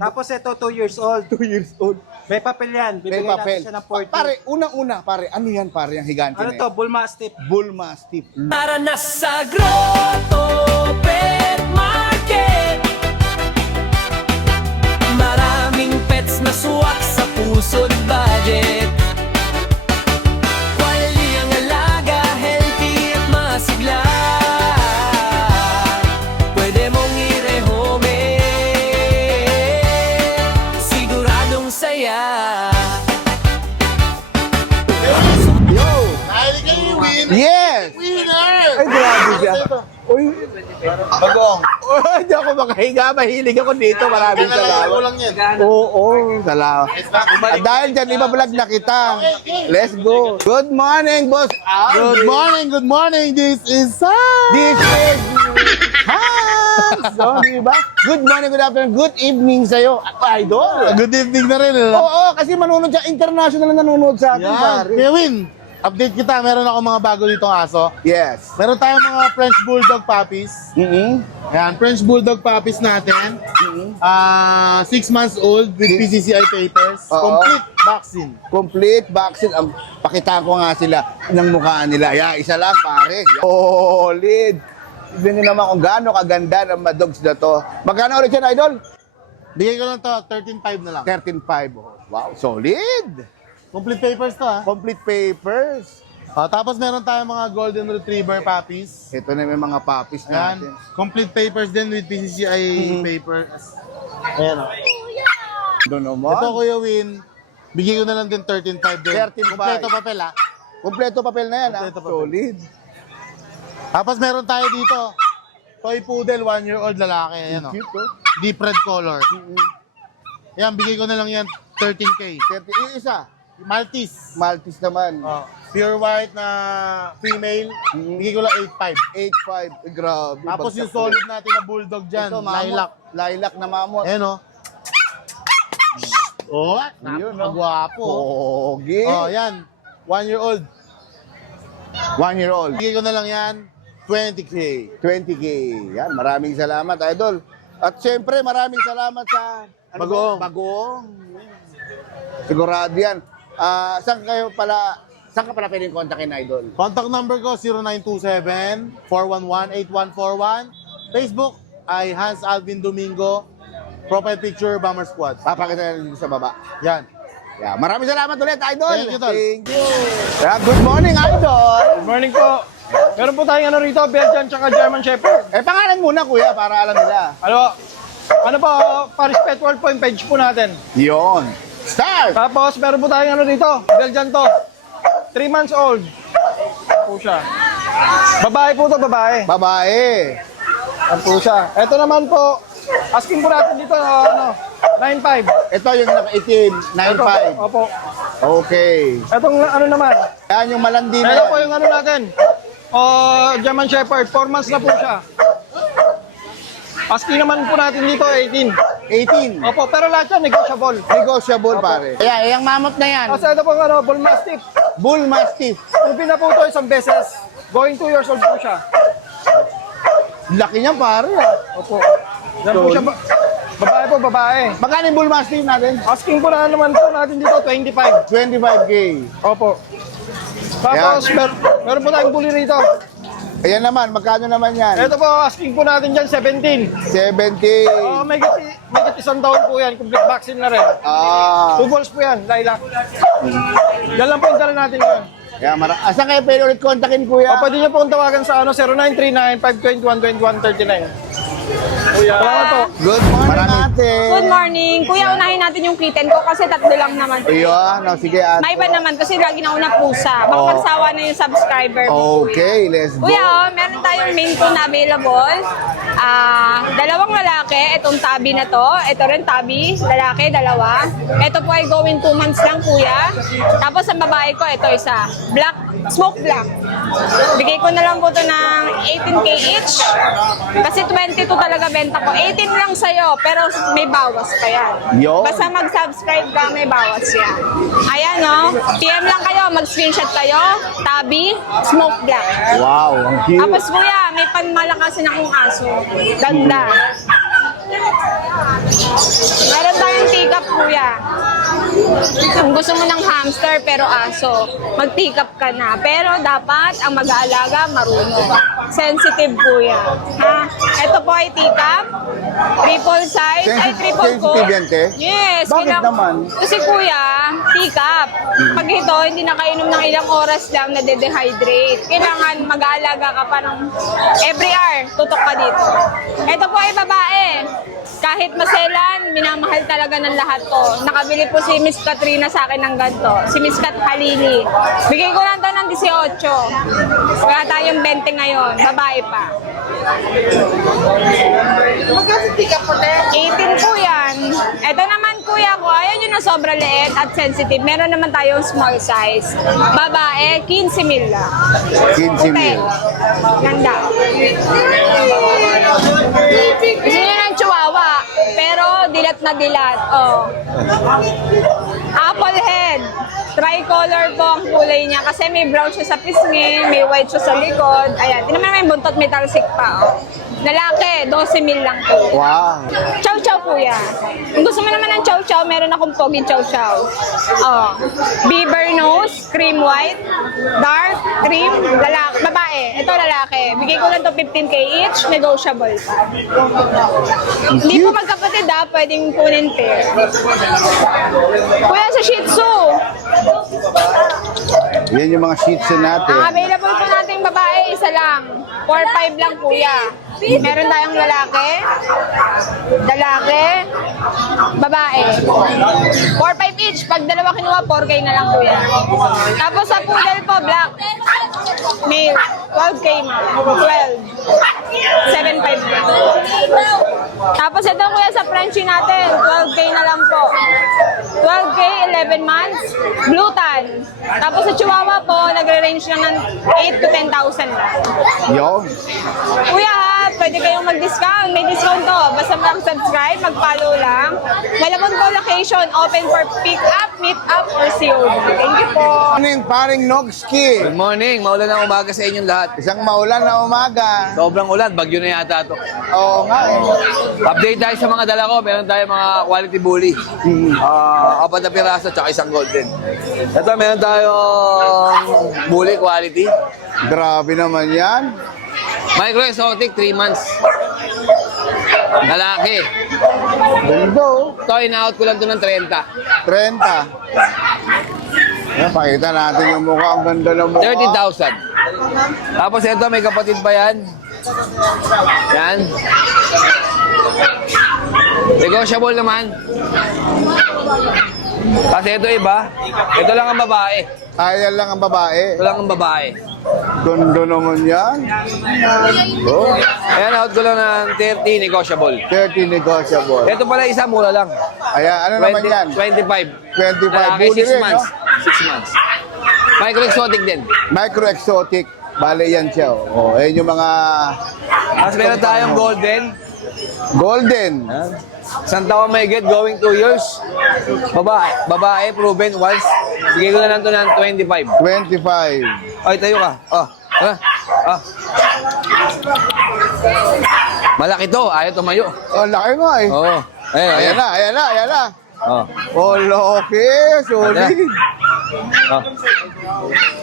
Tapos ito, 2 years old. 2 years old. May papel yan. May Bibigay papel. natin siya ng 40. Pare, unang-una, pare, ano yan, pare, yung higante Ano na to? yan? Bull Mastiff. Bull Mastiff. Para na sa Grotto Pet Market. Maraming pets na suwak sa puso't budget. Quality ang alaga, healthy at masigla. Pwede mong i-rehome, siguradong saya. Yo! Nahilig kayo yung win! Yes! Winner! Ay, grabe siya. Uy, Bagong. oh, hindi ako makahiga. Mahilig ako dito. Maraming Ko salamat. lang yan. Oo, salamat. At dahil dyan, iba-vlog na kita. Let's go. Good morning, boss. Good morning, good morning. This is Sam. This is Hans. So, di ba? Good morning, good afternoon, good evening sa'yo, idol. Good evening na rin. Oo, kasi manunod siya. International na nanonood sa atin, Yan. pare. Kevin, update kita. Meron ako mga bago ditong aso. Yes. Meron tayong mga French Bulldog puppies. Mm-hmm. Ayan, French Bulldog puppies natin. 6 months old with PCCI papers. Oo. Complete vaccine. Complete vaccine. Pakitaan ko nga sila ng mukha nila. Yeah, isa lang, pare. Solid. Tignan niyo naman kung gaano kaganda ng madogs na to. Magkano ulit yan, idol? Bigay ko lang to, 13.5 na lang. 13.5. Oh, wow, solid. Complete papers to ha. Complete papers. Tapos meron tayong mga Golden Retriever puppies. Ito na may mga puppies Ayan, natin. complete papers din with PCCI papers. Ayan o. Ito naman. Ito Kuya Win, bigay ko na lang din 13.5 din. 13.5. Kompleto papel ha. Kompleto papel na yan, Kompleto papel. Solid. Tapos meron tayo dito, toy poodle, 1-year-old lalaki. Ayan o. Cute, oh. Deep red color. Ayan, bigay ko na lang yan 13K. 30. Yung isa, Maltese. Maltese naman. Pure white na female, bigay ko lang 8.5. 8.5. Grabe. Tapos yung bagsak solid natin na bulldog dyan, Ito, mamot. lilac. Lilac na mamot. Ayan o. Oh, Yun, no? napakagwapo. Pogi. Oh, yan. 1-year-old. 1-year-old. Bigay ko na lang yan, 20K. 20K. Yan, maraming salamat, idol. At syempre, maraming salamat sa Bagoong. Bagoong. Sigurado yan. Saan ka pala pwedeng kontakin, idol? Contact number ko, 0927-411-8141. Facebook ay Hans Alvin Domingo. Profile picture, Bomber Squad. Papakita na dito sa baba. Yan. Yeah, maraming salamat ulit, idol. Thank you, tol. Thank you. Yeah, good morning, idol. Good morning po. Meron po tayong ano rito, Belgian tsaka German Shepherd. Pangalan muna, kuya, para alam nila. Ano po, Paris Pet World po yung page po natin. Yon. Start! Tapos meron po tayong ano rito, Belgian to. 3 months old. Po siya. Babae po to, babae. Babae. Yan po siya. Ito naman po, asking po natin dito, 9.5. Ito yung naka-itim, 9.5. Opo. Okay. Etong ano naman, Yan yung malandi na ito po yan. yung ano natin, German Shepherd, 4 months na po siya. Asking naman po natin dito, 18. 18. Opo, pero lahat yan negotiable. Negotiable, pare. Ayan, yung mamot na yan. Kasi ito po ano, Bull Mastiff. Bull Mastiff. Ubi na po ito isang beses. Going 2 years old po siya. Laki niya, pare. Opo. Yan po siya. Babae po, babae. Magkano yung Bull Mastiff natin? Asking po na naman po natin dito, 25. 25K. Opo. Tapos, meron po tayong bully rito. Ayan naman, magkano naman yan? Ito po, asking po natin dyan, 17. 70. May isang taon po yan, complete vaccine na rin. 2 balls po yan, lilac. Yan lang po yung dala natin yun. Yan, asan kayo pwede ulit kontakin, kuya? O, pwede nyo po kong tawagan sa 0939-521-2139. Salamat po. Good morning, ate. Good morning. Kuya, unahin natin yung kitten ko kasi tatlo lang naman. Ayun, sige, ate. May iba naman kasi lagi na una pusa. Makapagsawa na yung subscriber mo. Okay, let's go. Kuya, meron tayong main coon na available. Dalawang lalaki. Itong tabi na to. Ito rin tabi. Lalaki, dalawa. Ito po ay going 2 months lang, kuya. Tapos ang babae ko, ito isa. Black, smoke black. Bigay ko na lang po to ng 18K each. Kasi 22 talaga benta ko. 18 lang sa'yo, pero may bawas pa yan. Yo. Basta mag-subscribe ka, may bawas yan. Ayan, no? PM lang kayo, mag-screenshot kayo. Tabi, smoke black. Wow, ang cute. Tapos kuya, may panmalakasin akong aso. Ganda. Meron Kung gusto mo ng hamster pero aso, mag-pick up ka na. Pero dapat ang mag-aalaga marunong. Sensitive po yan. Ha? Ito po ay teacup. Triple size. Ay, triple coat. Sensitive yan, te? Yes. Bakit naman? Kasi kuya, teacup. Pag ito, hindi nakainom ng ilang oras lang na dehydrate. Kailangan mag-aalaga ka pa ng every hour. Tutok ka dito. Ito po ay babae. Kahit maselan, minamahal talaga ng lahat to. Nakabili po si Miss Katrina sa akin ng ganito. Si Miss Kat Halili. Bigay ko lang to ng 18. Wala tayong 20 ngayon. Babae pa. 18 po yan. Ito naman kuya ko, ayaw nyo na sobra liit at sensitive. Meron naman tayong small size. Babae, 15 mil lang. 15 Puti. mil. Ganda. Gusto nyo ng chihuahua, pero dilat na dilat. Oh. Apple head. Tricolor po ang kulay niya kasi may brown siya sa pisngi, may white siya sa likod. Ayan, tinan mo naman yung buntot, may talsik pa. Oh. Lalaki, 12 mil lang po. Wow. Chow chow po yan. Kung gusto mo naman ng chow chow, meron akong pogi chow chow. Oh. Beaver nose, cream white, dark, cream, lalaki, babae. Ito lalaki. Bigay ko lang to 15K each, negotiable pa. Hindi po magkapatid ha, pwedeng kunin pair. Kuya sa Shih Tzu, Yan yung mga shih tzu natin. ang available po nating babae, isa lang. 4-5 lang kuya. Meron tayong lalaki, babae. 4-5 each. Pag dalawa kinuha, 4K na lang kuya. Tapos sa poodle po, black. Male, 12K ma. 12. 7.5 na. Tapos ito kuya sa Frenchie natin, 12K na lang po. 12K, 11 months, blue tan. Tapos sa Chihuahua po, nagre-range lang ng 8 to 10,000 lang. Yung. Kuya ha, pwede kayong mag-discount. May discount to. Basta mag-subscribe, mag-follow lang. Malabon po location, open for pick up, meet up, or COD. Thank you po. Morning, paring Nogski. Good morning, maulan na umaga sa inyong lahat. Isang maulan na umaga. Sobrang ulan, bagyo na yata to. Oo nga eh. Update tayo sa mga dala ko, meron tayo mga quality bully. 4 na piraso, tsaka isang golden. Ito, meron tayong bully quality. Grabe naman yan. Micro exotic, 3 months. Lalaki. Ganda oh. Ito, in-out ko lang ito ng 30. 30. Yan, pakita natin yung mukha. Ang ganda ng mukha. 30,000. Tapos ito, may kapatid pa yan. Yan. Negotiable naman. Kasi ito iba. Ito lang ang babae. Ayan lang ang babae. Ito lang ang babae. Ganda naman yan. Oh, Ayan, out ko lang ng 30, negotiable. 30 negotiable. Ito pala isa, mura lang. Ayan, ano naman yan? 25. 25. Lalaki, Bully 6 rin, months. no? 6 months. Micro exotic din. Micro exotic. Bale yan siya. Oh, ayan yung mga Tapos meron tayong golden. golden. Isang taon may get, going 2 years. Babae, proven once. Bigay ko na lang ito ng 25. 25. Ay, tayo ka. Malaki to, ayaw tumayo. Oh, laki nga eh. Oo. Ayan, Ayan na, ayan na, ayan na. Oh. Oh, laki. Solid. Oh.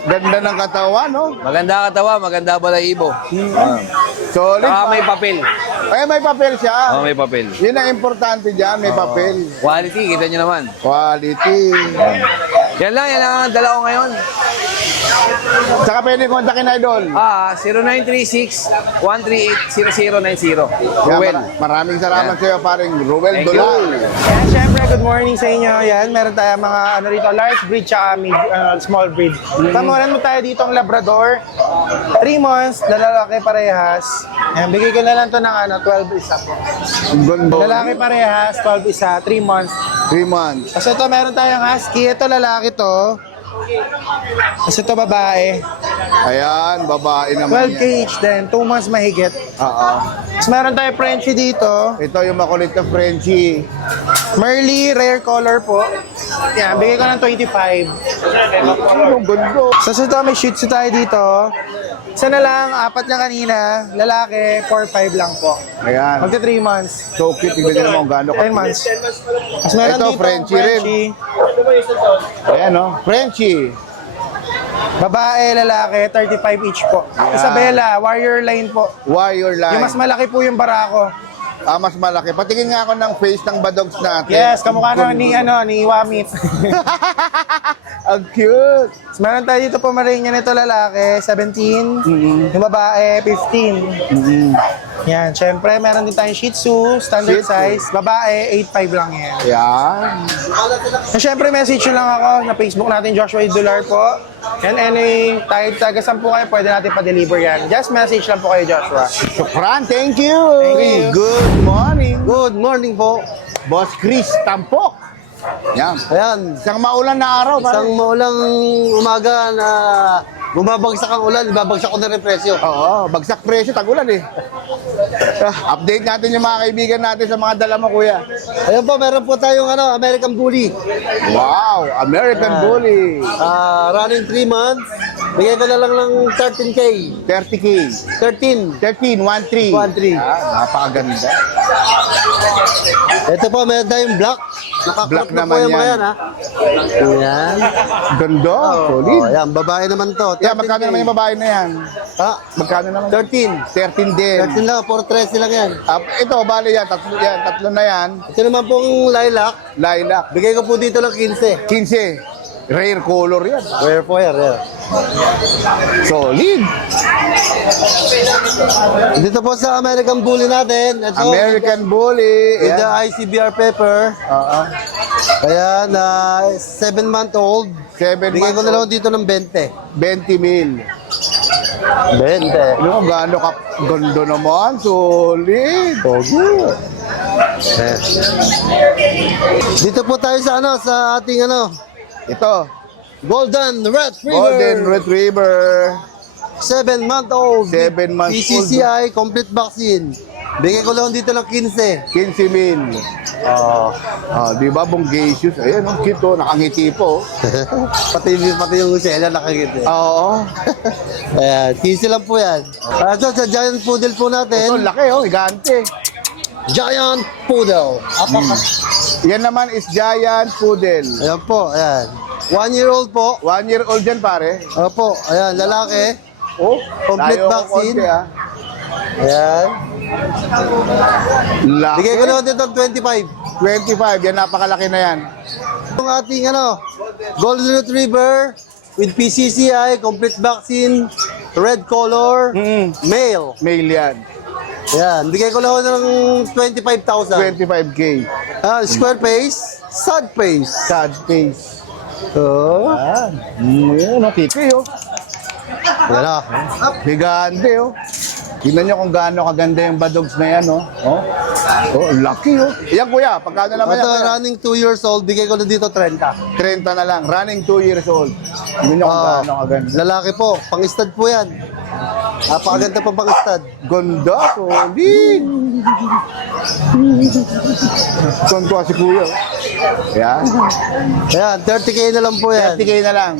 Ganda ng katawan, no? Maganda katawa, maganda balahibo. Solid. Saka may papel. Eh, may papel siya. Oh, may papel. Yun ang importante dyan, may papel. Quality, kita nyo naman. Quality. Yan lang ang dala ko ngayon. Saka pwede kontakin idol. 0936-138-0090. Yan, Ruel. maraming salamat sa iyo, paring Ruel Thank Dolan. Yan, syempre, good morning sa inyo. Yan, meron tayo mga ano rito, large breed tsaka small breed. Pamuran mo tayo dito ang Labrador. 3 months, lalaki parehas. Yan, bigay ko na lang to ng 12 isa po. Ang ganda. Lalaki parehas, 12 isa, 3 months. 3 months. Kasi ito meron tayong husky, ito lalaki to. Kasi ito babae. Ayan, babae naman 12K yan. each din, 2 months mahigit. Oo. Tapos meron tayo Frenchie dito. Ito yung makulit na Frenchie. Merly, rare color po. Yan, bigay ko ng 25. Ang ganda. So, ito, may Shih Tzu tayo dito. Isa na lang, 4 na kanina. Lalaki, 4-5 lang po. Ayan. Magka 3 months. So cute. Tignan nyo naman kung gaano 10 months. Tapos meron Ito, dito, Frenchie rin. Ayan, no? Frenchie. Babae, lalaki, 35 each po. Isabella, Warrior Line po. Warrior line. Yung mas malaki po yung barako. Mas malaki. Patingin nga ako ng face ng badogs natin. Yes, kamukha na ni Wamit. Ang cute. Tapos meron tayo dito Pomeranian nito lalaki, 17. Yung babae, 15. Yan, syempre meron din tayong Shih Tzu, standard Shih Tzu. size. Babae, 8'5 lang yan. Yan. And syempre message nyo lang ako na Facebook natin, Joshua Idular po. And anyway, taga-saan po kayo, pwede natin pa-deliver yan. Just message lang po kayo, Joshua. Fran, thank you. Thank you. Good morning. Good morning po. Boss Chris Tampok. Yan. Ayan, Isang maulan na araw. isang maulang umaga na bumabagsak ang ulan, ibabagsak ko na rin presyo. Oo, bagsak presyo, tag-ulan eh. Update natin yung mga kaibigan natin sa mga dala mo, kuya. Ayan po, meron po tayong American Bully. Wow, American Bully. Running 3 months. Bigay ko na lang ng 13K. 30K. 13. 13, 1-3. 1-3. Napakaganda. Ito po, meron tayong black. Nakakrop Black na po naman yung mga yan. yan, ha? Ayan. Ganda, solid. Oh, ayan, babae naman to. Yeah, magkano 13K. naman yung babae na yan? Ha? Magkano naman? 13. 13 din. 13 lang, 4-13 lang yan. Ito, bali yan, tatlo na yan. Ito naman pong lilac. Lilac. Bigay ko po dito ng 15. 15. Rare color yan. Rare po yan, rare. Solid. Dito po sa American Bully natin. Ito, American Bully. with the Yan. ICBR pepper. Oo. Ayan, 7-month-old. 7 Bigay ko months na lang old. dito ng 20. 20 mil. 20. Ano kung gaano ka ganda naman. Solid. Dito po tayo sa sa ating Ito. Golden Retriever. Golden Retriever. 7-month-old. 7 months old. PCCI complete vaccine. Bigay ko lang dito ng 15. 15 mil. Di ba, bonggacious? Ayan, ang cute oh. Nakangiti po. pati yung sela nakagiti. Oo. Ayan, 15 lang po yan. Ito sa Giant Poodle po Ito, natin. laki oh. Higante. Giant Poodle. Yan naman is Giant Poodle. Ayan po, ayan. 1-year-old po. 1 year old yan, pare. Opo, ayan, lalaki. Oh, Complete layo ko vaccine. konti, ah. Ayan. Laki. Bigay ko lang dito ng 25. 25. Yan, napakalaki na yan. Yung ating Golden Retriever with PCCI, complete vaccine, red color, male. Male yan. Ayan, bigay ko lang ng 25,000. 25K. Square face, sad face. Sad face. Oh, Yan, nakiti oh. yan na. Gigante oh. Tingnan nyo kung gaano kaganda yung badogs na yan oh. Oh, lucky oh. Yan kuya, pagkano naman yan Ito, kuya? running 2 years old, bigay ko na dito 30. 30 na lang, running 2 years old. Tingnan nyo kung gaano kaganda. Lalaki po, pang-stud po yan. Napakaganda po pang-stud. Ganda, solid. Tonto si kuya. oh. Yan. Ayan, 30K na lang po yan. 30K na lang.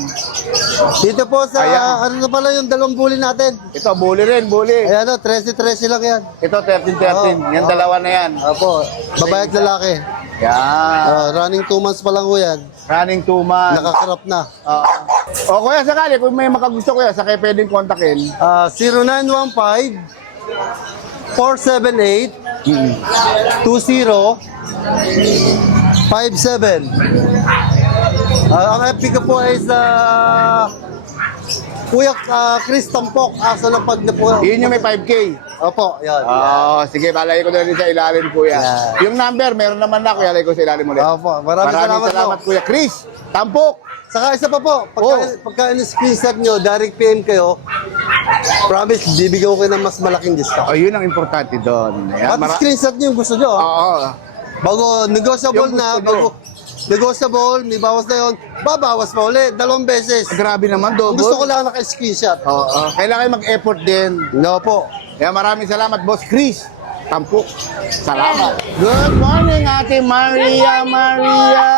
Dito po sa, Ayan. ano na pala yung dalawang bully natin. Ito, bully rin, bully. Ayan 13-13 lang yan. Ito, 13-13. Yan, dalawa na yan. Opo, babae at lalaki. Yan. Running 2 months pa lang po yan. Running 2 months. Nakakarap na. O kuya, sakali, kung may makagusto kuya, sa kayo pwedeng kontakin. 0915 478 20 57. Ang FB ko po ay sa Kuya Chris Tampok, Aso ng Pagdapo. Yun yung may 5K. Opo, yan. Sige, balay ko na rin sa ilalim, kuya. Yan. Yung number, meron naman na, kuya, lay ko sa ilalim ulit. Opo, maraming salamat po. kuya. Chris, Tampok. Saka isa pa po, pagka in-screenshot nyo, direct PM kayo, promise, bibigyan ko kayo ng mas malaking discount. O, yun ang importante doon. Ayan, At screenshot nyo yung gusto nyo. Oo. Bago, negotiable Yung na, gusto nyo. negotiable, may bawas na yun, babawas pa ulit, 2 beses. Grabe naman, double. Gusto ko lang naka-screenshot. Oo. Kailangan mag-effort din. No po. Kaya maraming salamat, Boss Chris. Tampok. Salamat. Good morning, Ate Maria. Maria.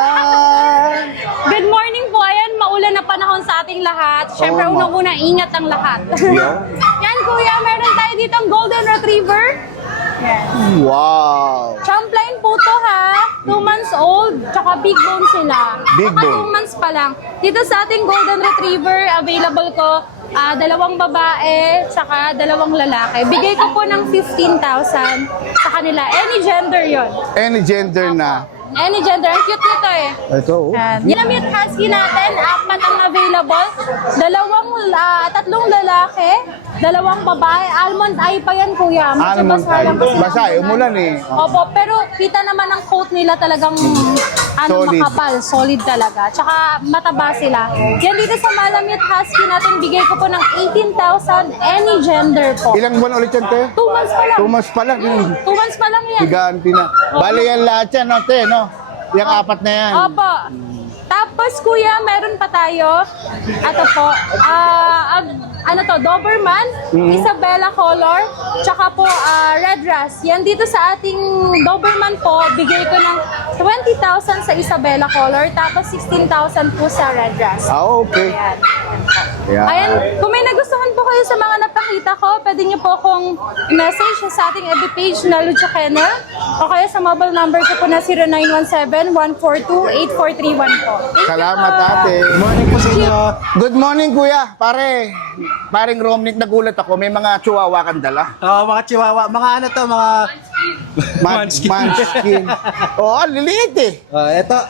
Good morning po. Ayan, maulan na panahon sa ating lahat. Siyempre, unang-unang ingat ang lahat. Yan, kuya, meron tayo ditong Golden Retriever. Yan. Wow. Champline po to ha. 2 months old. Tsaka big bone sila. Big Tsaka bone. 2 months pa lang. Dito sa ating Golden Retriever, available ko 2 babae, tsaka 2 lalaki. Bigay ko po ng 15,000 sa kanila. Any gender yon. Any gender na. Any gender. Ang cute nito eh. Ito, oh. Yan. Yung husky natin, 4 ang available. 3 lalaki, 2 babae. Almond eye pa yan, kuya. Medyo Almond basa eye. lang kasi. Basa, umulan eh. Opo, pero kita naman ang coat nila talagang Solid. makapal, solid talaga. Tsaka mataba sila. Yan dito sa Malamute Husky natin, bigay ko po ng 18,000 any gender po. Ilang buwan ulit yan, te? 2 months pa lang. 2 months pa lang. 2 months pa lang yan. Giganti na. Bali yan lahat yan, no, te, no? Yung 4 na yan. Opo. Tapos kuya, meron pa tayo. Ito po, Doberman, Isabella color, tsaka po Red Ras. Yan dito sa ating Doberman po, bigay ko ng 20,000 sa Isabella color, tapos 16,000 po sa Red Ras. Okay. Ayan. Yan. Ayan, kung may nagustuhan po kayo sa mga napakita ko, pwede niyo po akong message sa ating FB page na Lucho Kennel o kaya sa mobile number ko po na 0917-142-8431 po. Thank you Salamat, po. ate. Good morning po sa inyo. Good morning, kuya. Paring Romnick, nagulat ako. May mga chihuahua kang dala. Mga chihuahua, mga ano to, mga... Munchkin. Oo, liliit eh.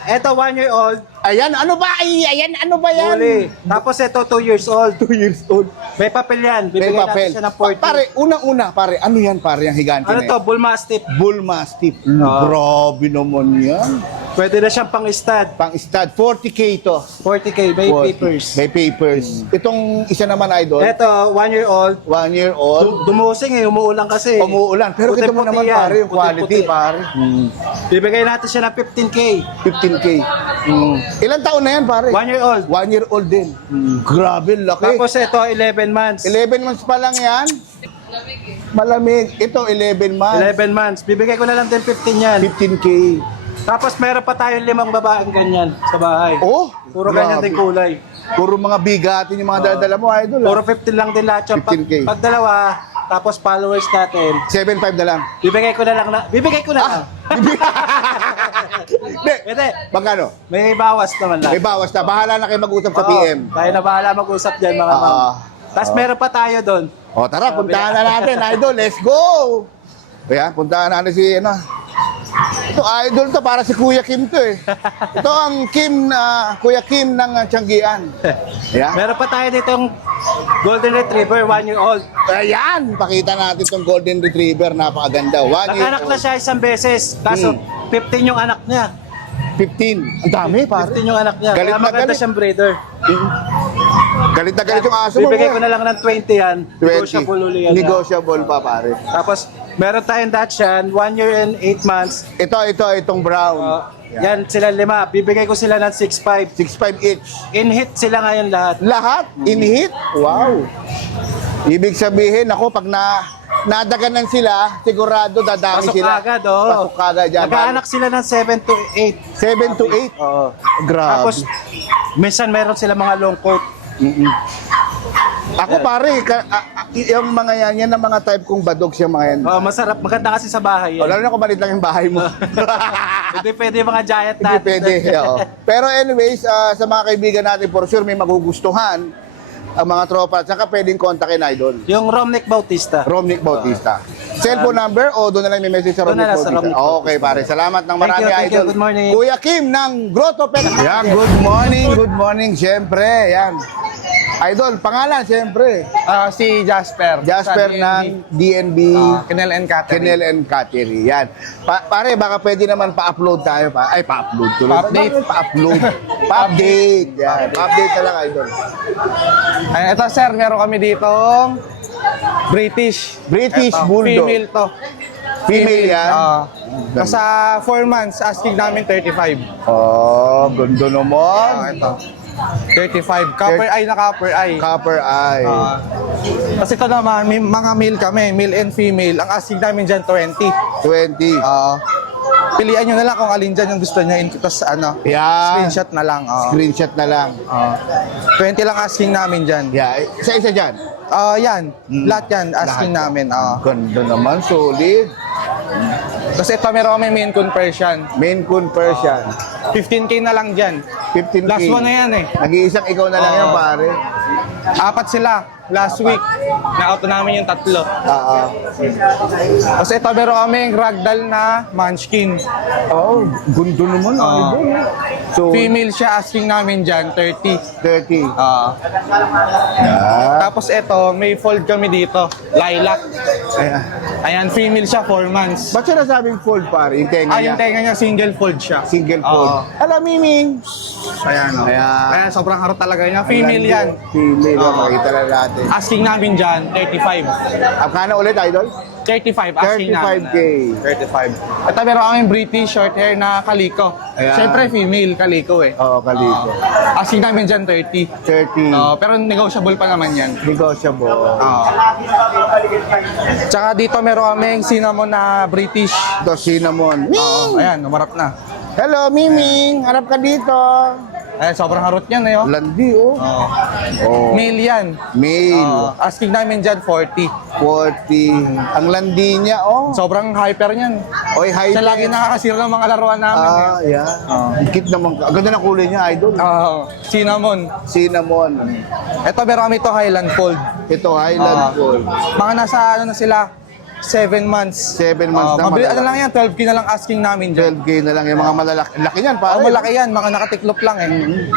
Ito 1 year old, Ayan, ano ba? Ay, ayan, ano ba yan? huli. Tapos ito 2 years old. 2 years old. May papel yan. May Bibigyan papel. natin siya ng 40. Pare, unang-una, pare, ano yan, pare, yung higante Ano na to, yan? Bull Mastiff. Bull Mastiff. Grabe naman yan. Pwede na siyang pang-stud. Pang stud, 40K to. 40K, may 40. papers. May papers. Itong isa naman, idol, Ito, 1 year old. 1 year old. Dumusing eh, umuulan kasi. Umuulan. Pero kita mo Puti-puti naman, yan. pare, yung quality, Puti-puti. pare. Bibigay natin siya ng 15K. 15K. Ilan taon na yan, pare? 1 year old. 1 year old din. Grabe, laki. Tapos ito, 11 months. 11 months pa lang yan. Malamig. Ito, 11 months. 11 months. Bibigay ko na lang din 15 yan. 15K. Tapos meron pa tayong 5 babaeng ganyan sa bahay. Oh, Puro ganyan grabe. din kulay. Puro mga bigatin yung mga dala mo, idol. Puro 15 lang din lahat yun. 15K. Pag dalawa, tapos followers natin, 7.5 na lang. bibigay ko na lang. Bibigay ko na lang. Hindi. Hindi. Magkano? May bawas naman lang. May bawas na. Bahala na kayo mag-usap sa Oo, PM. tayo na bahala mag-usap dyan mga Oo. ma'am. Tapos meron pa tayo doon. O tara, puntahan na natin, idol. Let's go! Ayan, puntahan natin si, ano. Ito, idol to, para si Kuya Kim to eh. Ito ang Kuya Kim ng Tianggian. Ayan. Meron pa tayo ditong Golden Retriever, 1 year old. Ayan, pakita natin itong Golden Retriever. Napakaganda. 1 year Nag-anak na old. siya isang beses. Kaso, 15 yung anak niya. 15. Ang dami, pare. 15 yung anak niya. Galit Kaya na maganda galit. siyang breeder. Galit na galit yung aso mo. Bibigay Kuya. ko na lang ng 20 yan. 20. Negotiable uli yan. Negotiable pa, pare. Tapos, meron tayong Dachshund, 1 year and 8 months. Itong brown. Yan, sila 5. Bibigay ko sila ng 6.5. 6.5 each. In-hit sila ngayon lahat. Lahat? In-hit? Wow. Ibig sabihin, ako, pag nadaganan sila, sigurado dadami Pasok sila. agad, oh. Pasok agad yan. Nag-aanak sila ng 7 to 8. 7 to 8? Oo. Grabe. Tapos, minsan meron sila mga long coat. Ako pare, yung mga yan ang mga type kong badogs yung mga yan. Oh, masarap. Maganda kasi sa bahay O, yan. lalo na kung maliit lang yung bahay mo. Hindi pwede yung mga giant Hindi natin. pwede. Oo. Pero anyways, sa mga kaibigan natin, for sure may magugustuhan ang mga tropa. At saka pwedeng kontakin, idol. Yung Romnick Bautista. Romnick Bautista. Cellphone number o doon na lang may message sa Doon na Romnick lang sa Bautista? Romnick Okay pare, salamat ng marami, Thank you. idol. Good morning. Kuya Kim ng Grotto Pet. Yan, good morning, syempre. Yan. Idol, pangalan, syempre. Si Jasper. Jasper Sa ng DNB. Kenel and Catering. Kenel and Catering. Yan. Pare, baka pwede naman pa-upload tayo pa. Ay, pa-upload tuloy. Pa-update. Pa-upload. Pa-update. Yan. Pa-update na lang, idol. Ay, ito sir, meron kami ditong British. British Ito, Bulldog. Female to. Female yan. Sa 4 months, asking namin 35. Oh, ganda naman. Ito. 35. Copper eye na copper eye. Copper eye. Kasi ito naman, may mga male kami, male and female. Ang asking namin dyan, 20. 20. Pilihan nyo na lang kung alin dyan yung gusto nyo. Tapos Yan. screenshot na lang. Screenshot na lang. 20 lang asking namin dyan. Yeah, isa-isa dyan. Yan. Lahat yan, asking namin. Ganda naman, solid. Kasi ito meron kami Maine Coon Persian. Maine Coon Persian. 15K na lang dyan. 15K. Last one na yan eh. Nag-iisang ikaw na lang yan, pare. 4 sila. Last week. Na-auto namin yung 3. Kasi ito meron kami ragdoll na munchkin. Oh, gundo naman. Idol. So, Female siya, asking namin dyan, 30. 30. Tapos ito, may fold kami dito. Lilac. Ayan. Ayan, female siya, 4 months. Ba't siya nasabing fold, pare? Yung tenga niya. Yung tenga niya, single fold siya. Single fold. Oo. Alam, Miming. Ayan, Ayan. Ayan, sobrang harot talaga niya. Female yan. Female. Oo. Makita lang natin. Asking namin dyan, 35. Akana ulit, Idol? 35, asking namin. 35K. 35. Ito meron kaming British short hair na kaliko. Ayan. Siyempre, female, kaliko eh. Oo, kaliko. Asking namin dyan, 30. 30. Pero negotiable pa naman yan. Negotiable. Tsaka dito meron kaming cinnamon na British. Ito, cinnamon. Ayan, umarap na. Hello, Miming. Harap ka dito. Ayan, sobrang harot yan eh. Landi, oh. Oh. Male yan. Male. Asking namin dyan, 40. 40. Ang landi niya, oh. Sobrang hyper niyan. Oy, hi. Siya lagi nakakasira ng mga laruan namin. Yeah. Ang cute naman. Ang ganda ng kulay niya, Idol. Cinnamon. Cinnamon. Ito meron kami ito, Highland Fold. Ito, Highland Gold. Mga nasa ano na sila, 7 months. 7 months na Ano lang yan, 12K na lang asking namin dyan. 12K na lang yung mga malalaki. Laki niyan, pare. Malaki yan, mga nakatiklop lang eh.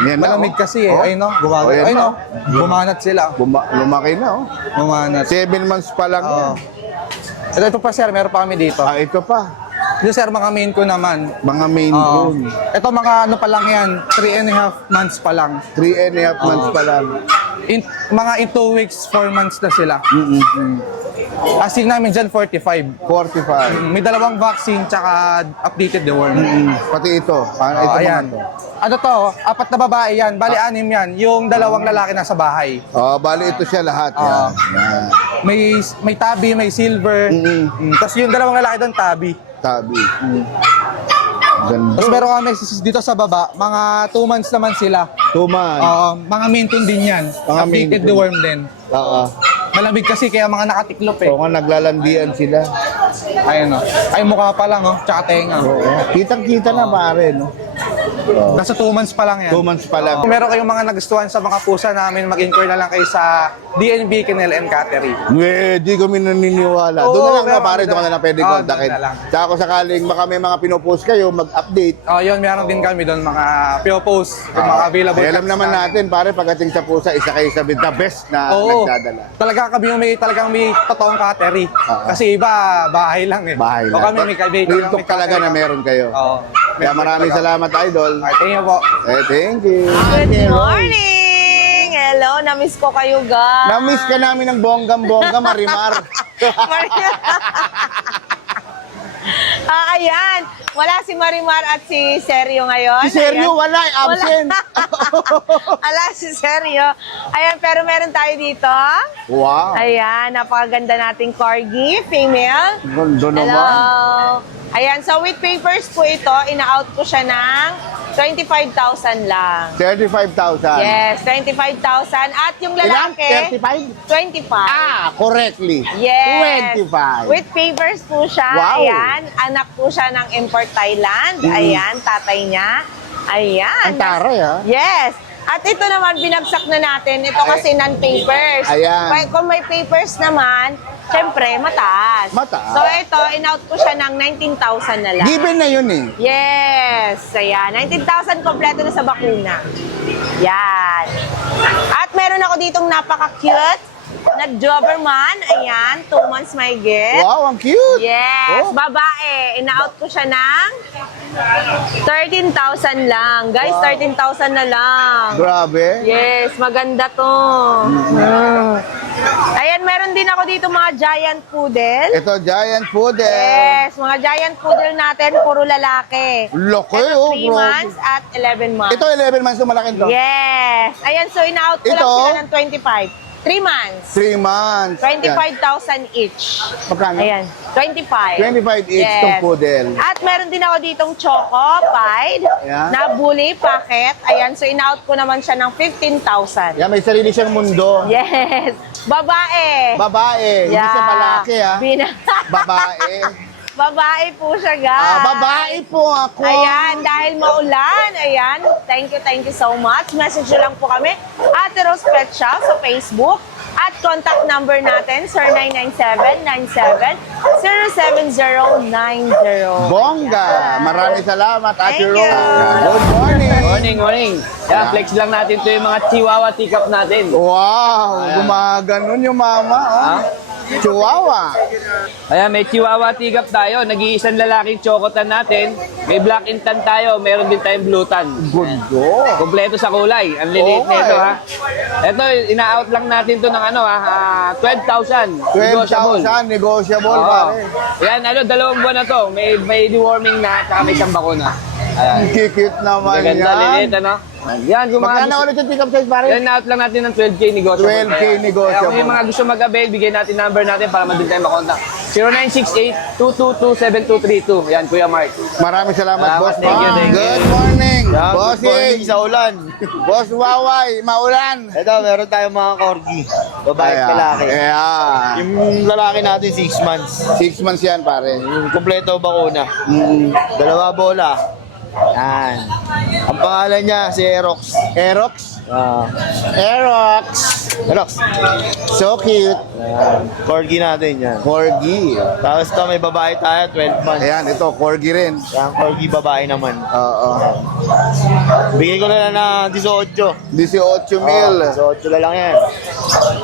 Yan na, Malamig oh. kasi eh. Oh. Ayun no, Oh, yan ayun na. no, bumanat sila. Lumaki na, oh. Bumanat. 7 months pa lang yan. Ito pa sir, meron pa kami dito. Ito pa. Ito sir, mga main ko naman. Mga main Coon. Ito mga ano pa lang yan, 3.5 months pa lang. 3.5 months pa lang. Mga in 2 weeks, 4 months na sila. Asking namin dyan, 45. 45. May dalawang vaccine, tsaka updated the worm. Pati ito. Ito Ayan. mga to. Ano to? 4 na babae yan. Bali, 6 yan. Yung 2 lalaki nasa bahay. Bali ito siya lahat. Yan. Yan. May tabi, may silver. Tapos yung 2 lalaki doon, tabi. Tabi. Ganda. Tapos meron kami dito sa baba, mga 2 months naman sila. 2 months. Mga main coon din yan. Mga main Updated coon. the worm din. Oo. Malamig kasi kaya mga nakatiklop eh. Oo nga, naglalandian sila. Ayun o. Ay mukha pa lang oh, tsaka tenga. Oo. Kitang-kita na pare, no? Nasa 2 months pa lang yan. 2 months pa lang. Kung meron kayong mga nagustuhan sa mga pusa namin, mag-inquire na lang kayo sa DNB Kennel and Cattery. Di kami naniniwala. Oo, Doon na lang meron pare, din doon ka na lang pwede Oo, kontakin. doon na lang. Tsaka kung sakaling baka may mga pinopost kayo, mag-update. Yun, meron din kami doon mga PO-post, yung mga available. Ay, alam cats naman namin. natin, pare, pagdating sa pusa, isa kayo sa the best na Oo. nagdadala. Talagang may totoong cattery. Kasi iba, bahay lang eh. Bahay O lang. kami may kaibigan. Real talk talaga na meron kayo. Oo. Kaya maraming salamat, Idol. Thank you po. Thank you. Good morning! Hello, na-miss ko kayo, guys. Na-miss ka namin ng bonggang-bongga, Marimar. Ayan. Wala si Marimar at si Sergio ngayon. Si Sergio, Ayan. wala, absent. Wala si Sergio. Ayan, pero meron tayo dito. Wow. Ayan, napakaganda nating corgi, female. Ganda Hello. naman. Ayan, so with papers po ito, ina-out ko siya ng 25,000 lang. 35,000. Yes, 25,000. At yung lalaki, 35? 25. Correctly. Yes. 25. With papers po siya. Wow. Ayan. Anak po siya ng import Thailand. Ayan. Tatay niya. Ayan. Ang taray, ha? Yes. At ito naman, binagsak na natin. Ito kasi non-papers. Ayan. Kung may papers naman, syempre, mataas. Mataas. So ito, in-out ko siya ng 19,000 na lang. Given na yun eh. Yes. Ayan. 19,000 kompleto na sa bakuna. Yan. At meron ako ditong napaka-cute na Doberman. Ayan, 2 months may get. Wow, ang cute. Yes, Oh. babae. Ina-out ko siya ng 13,000 lang. Guys, 13,000 na lang. Grabe. Yes, maganda to. Ayan, meron din ako dito mga giant poodle. Ito, giant poodle. Yes, mga giant poodle natin, puro lalaki. Laki, Ito, oh, 3 bro. months at 11 months. Ito, 11 months yung malaking to. Yes. Ayan, so ina-out ko lang Ito? sila ng 25. 3 months. 3 months. 25,000 each. Magkano? Ayan, 25. 25 each tong poodle. At meron din ako ditong choco pied Ayan. na bully packet. Ayan, so in-out ko naman siya ng 15,000. Yan, may sarili siyang mundo. Yes. Babae. Babae, hindi siya malaki ha. Babae. Babae po siya, guys. Babae po ako. Ayan, dahil maulan, ayan, thank you so much. Message nyo lang po kami, Ate Rose Pet Shop sa Facebook. At contact number natin, sir 997-97-07090. Bongga. Maraming salamat, Ate Thank Rose. you. Good morning. Morning. Yan, flex lang natin ito yung mga chihuahua teacup natin. Wow, gumaganon yung mama. Oh. Chihuahua. Ayan, may chihuahua teacup tayo. Nag-iisang lalaking chocotan natin. May black and tan tayo. Meron din tayong blue tan. Gundo. Kompleto sa kulay. Ang liliit Oo, nito eh. ha. Ito, ina-out lang natin to ng 12,000. 12,000 negotiable, Oo. pare. Yan, 2 buwan na to. May deworming na, tsaka may isang bakuna. Ayan. Kikit naman Maganda, yan. liliit, ano? Yan, kung mga Magkano ulit yung pick-up size, pare? yan, out lang natin ng 12K negotiable. 12K negotiable. Kaya kung yung mga gusto mag-avail, bigyan natin number natin para madali tayo makontak. 0968-222-7232. Yan, Kuya Mark. Maraming salamat, Salamat, boss. thank you, Pam. thank you. Good morning, bossing. Good morning sa ulan. Boss Waway, maulan. Ito, meron tayong mga corgi. Babae at lalaki. Ayan. Yung lalaki natin, 6 months. 6 months yan, pare. Yung kompleto bakuna. Mm. 2 bola. Yan. Ang pangalan niya, si Aerox. Aerox. Aerox. Aerox. So cute. Corgi natin yan. Corgi. Tapos ito, may babae tayo, 12 months. Ayan, ito, corgi rin. Yan, corgi babae naman. Oo. Bigay ko na lang na 18. 18 mil. 18 na lang yan.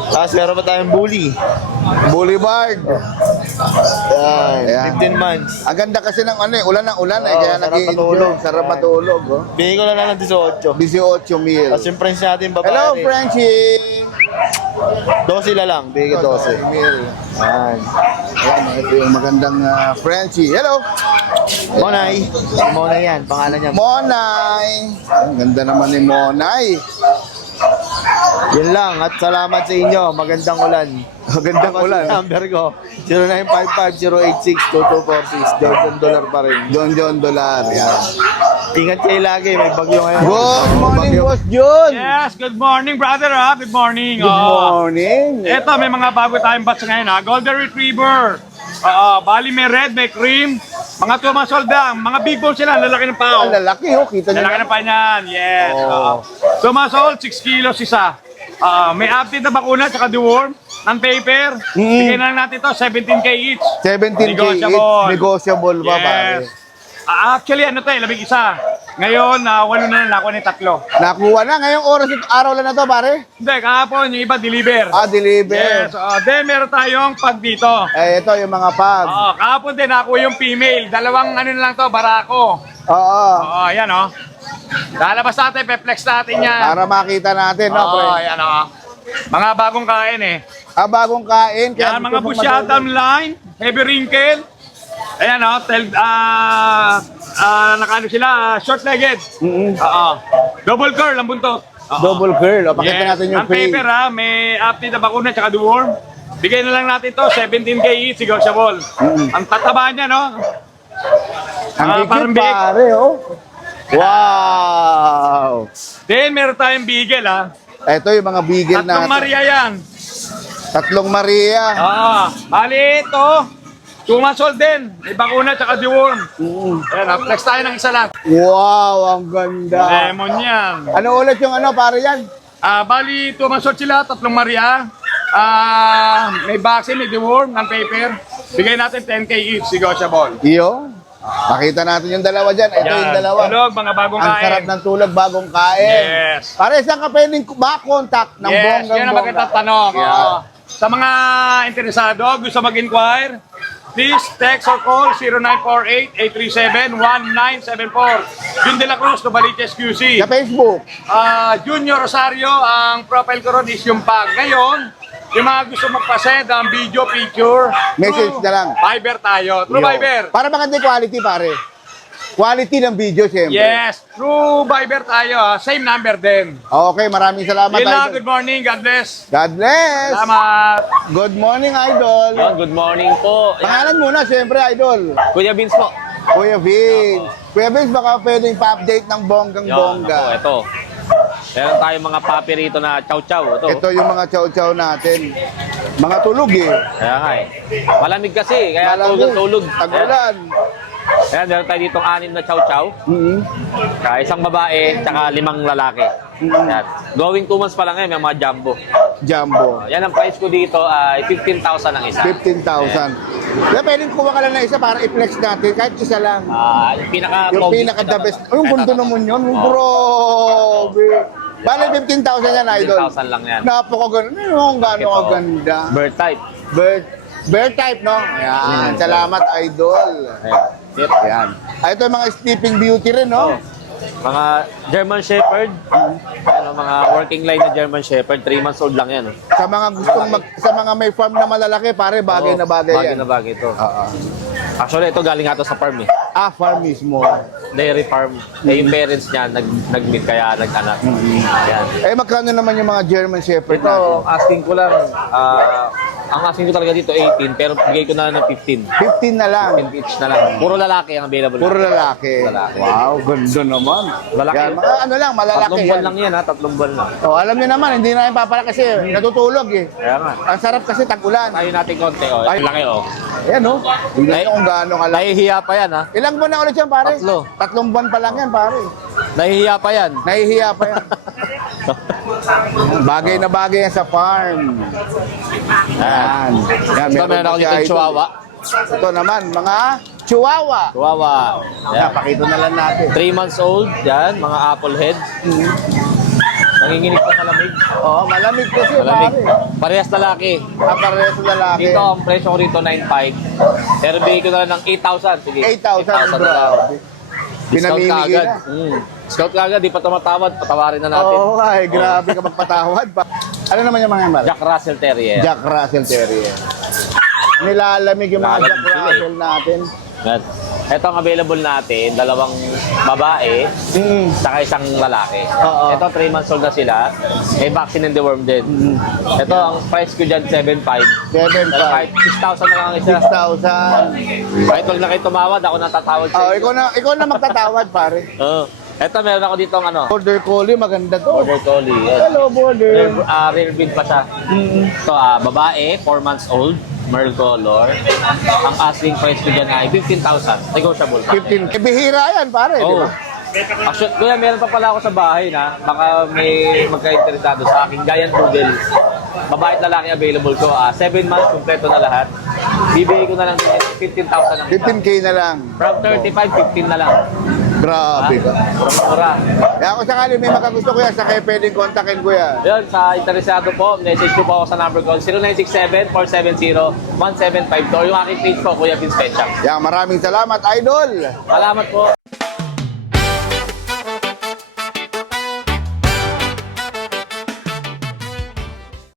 Tapos meron pa tayong bully. Boulevard. Yan, Ayan. 15 months. Ang ganda kasi ng ano eh, ulan ng ulan eh, Oo, kaya sarap nag-i-enjoy. matulog. Sarap matulog. Oh. Bigay ko na lang ng 18. 18 mil. Tapos yung friends natin babae. Hello, rin. Frenchie. 12 na lang. Bigay ko 12. mil. Yan. Ayan, ito yung magandang Frenchie. Hello. Monay. Monay yan. Pangalan niya. Monay. Ang ganda naman ni Monay. Yun lang. At salamat sa inyo. Magandang ulan. Magandang Ako ulan. sa number ko. 0955-086-2246. $1 pa rin. John Dollar. Yan. Ingat kayo lagi. May bagyo ngayon. Good morning, Boss John. Yes, good morning brother ha. Good morning. Good morning. Eto, may mga bago tayong batch ngayon ha. Golden Retriever. Bali may red, may cream. Mga 2 months old lang. Mga big bone sila. Lalaki ng pao. Ang lalaki, oh. Kita niyo. Lalaki ng paa niyan. Yes. Oh. 2 months old, 6 kilos isa. May update na bakuna tsaka deworm. Ng paper. Bigyan na lang natin to 17K each. 17K Negotiable. each. Negotiable ba, pare? Yes. Actually, ano to eh, 11. Ngayon, 8 na lang ako ni 3. Nakuha na. Ngayong oras, araw lang na to, pare? Hindi, kahapon yung iba deliver. Deliver. Yes, then meron tayong pag dito. Ito yung mga pag. Kahapon din ako yung female. 2 ano na lang to, barako. Oo. Ayan Lalabas natin, pe-flex natin yan. Para makita natin, no, pre? Ayan Mga bagong kain eh. Bagong kain. kaya Yan, gusto mga mong busyadam line, heavy wrinkle. Ayan nakano sila, short-legged. Double curl ang buntot. Double curl. O, pakita natin yung Ang paper may update na bakuna tsaka deworm. Bigay na lang natin to 17K each, negotiable. Ang tataba niya, no? Ang parang cute, big. pare, oh. Wow! Then meron tayong beagle, Ito yung mga bigel Tatlong natin. Maria yan. Tatlong Maria. Bali ito. 2 months old din. May bakuna tsaka deworm. Ayan, flex tayo ng isa lang. Wow, ang ganda. Lemon yan. Ano ulit yung ano, pare yan? Bali, 2 months old sila, 3 Maria. May vaccine, may deworm, non-paper. Bigay natin 10K each, negotiable. Iyo. Pakita natin yung dalawa dyan. Ito yung dalawa. Tulog, mga bagong Ang kain. sarap ng tulog, bagong kain. Yes. Pare, saan ka pwedeng ma-contact ng Yes, bonggang yan ang magandang tanong. Yeah. Sa mga interesado, gusto mag-inquire, please text or call 0948-837-1974. Jun De La Cruz, Novaliches QC. Sa Facebook. Junior Rosario, ang profile ko ron is yung pag. Ngayon, yung mga gusto magpasend ang video, picture, Message through na lang. Viber tayo. Through Viber. Para maganda yung quality, pare. Quality ng video, siyempre. Yes, through Viber tayo. Same number din. Okay, maraming salamat, Yun lang, Idol. good morning, God bless. God bless. Salamat. Good morning, Idol. Good morning po. Pangalan muna, siyempre, Idol. Kuya Vince po. Kuya Vince. Kuya Vince, baka pwedeng pa-update ng bonggang-bongga. Ito. Meron tayong mga papi rito na chow-chow. Ito yung mga chow-chow natin. Mga tulog eh. Kaya nga eh. Malamig kasi, kaya Malamig. tulog. Tagulan. Ayan, meron tayo ditong 6 na chow-chow. Kaya isang babae, tsaka 5 lalaki. Ayan. Going 2 months pa lang ngayon, may mga jumbo. Jumbo. Yan ang price ko dito ay 15,000 ang isa. 15,000. Kaya pwedeng kuha ka lang na isa para i-flex natin. Kahit isa lang. Yung pinaka Yung pinaka-the best. Yung gundo naman yun. Yung grabe. Bale, 15,000 yan, Idol. 15,000 lang yan. Napakaganda. Yung gano'ng Ito, kaganda. bird type. Bear type, no? Ayan. Salamat, Idol. Ayan. Ayan. Ito yung mga sleeping beauty rin, no? Mga German Shepherd. Ayan, mga working line na German Shepherd. 3 months old lang yan. Sa mga gustong sa mga may farm na malalaki, pare, bagay na bagay Bagay yan. na bagay ito. Oo. Actually, ito galing nga to sa farm eh. Farm mismo. Dairy farm. Eh, yung parents niya nag-meet kaya nag-anak. Yan. Eh, magkano naman yung mga German Shepherd natin? Ito, asking ko lang, ang asking ko talaga dito 18, pero bigay ko na lang ng 15. 15 na lang. 15 each na lang. Puro lalaki ang available. Puro lalaki. Lalaki. Wow, ganda naman. Lalaki. Yan, mga ano lang, malalaki 3 buwan yan. lang yan ha, 3 buwan lang. Oh, alam niyo naman, hindi na yung papala kasi natutulog eh. Kaya nga. Ang sarap kasi tag-ulan. Tayo natin konti, oh. Ito laki, oh. Ayan, no? Tingnan niyo kung gaano kalaki. Nahihiya pa yan, ha? Ilang buwan na ulit yan, pare? 3. 3 buwan pa lang yan, pare. Nahihiya pa yan. Nahihiya pa yan. Bagay na bagay yan sa farm. Yan. Yan, Ito, meron ako pa si dito Idol. chihuahua. Ito naman, mga chihuahua. Chihuahua. Yan. Napakita na lang natin. 3 months old, yan, mga apple head. Nanginginig pa sa lamig. Oh, malamig kasi, Malamig. pare. Parehas lalaki. Apareho sa lalaki. Dito, ang presyo ko rito, 9.5. Pero bigay ko na lang ng 8,000. Sige. 8,000, na lang. bro. Discount Pinamimigay kagad. na. Discount kagad, di pa tumatawad, patawarin na natin. Oo, ay, grabe ka magpatawad pa. Ano naman yung mga yan, pare? Jack Russell Terrier. Jack Russell Terrier. Nilalamig yung mga Lalamig Jack sila eh. Russell natin. Yan. Ito ang available natin, 2 babae, saka isang lalaki. Oo. Ito, 3 months old na sila. May vaccine and deworm din. Ito, ang price ko dyan, 7.5. 7,500. Kahit 6,000 na lang ang isa. 6,000. Kahit wag na kayo tumawad, ako natatawad sa Oh, inyo. ikaw na magtatawad, pare. Oo. Ito, meron ako dito ano, Border Collie, maganda to. Border Collie. Yan. Hello, Border. Rare breed pa siya. Ito, babae, 4 months old, merle color. Ang asking price ko dyan ay 15,000. Negotiable pa. 15. Eh, bihira yan, pare, di Oh. ba? Actually, kuya, meron pa pala ako sa bahay na baka may magka-interesado sa aking Giant Poodle. Babae at lalaki available ko. 7 months, kompleto na lahat. Bibigay ko na lang din 15,000 ang isa. 15K na lang. From 35, 15 na lang. Grabe ka. Mura. Kaya kung sakali may makagusto ko yan, sa kayo pwedeng kontakin ko yan. Yun, sa interesado po, message ko po ako sa number ko, 0967-470-1752. Yung aking page po, Kuya Vince Petchak. Yan, maraming salamat, Idol. Salamat po.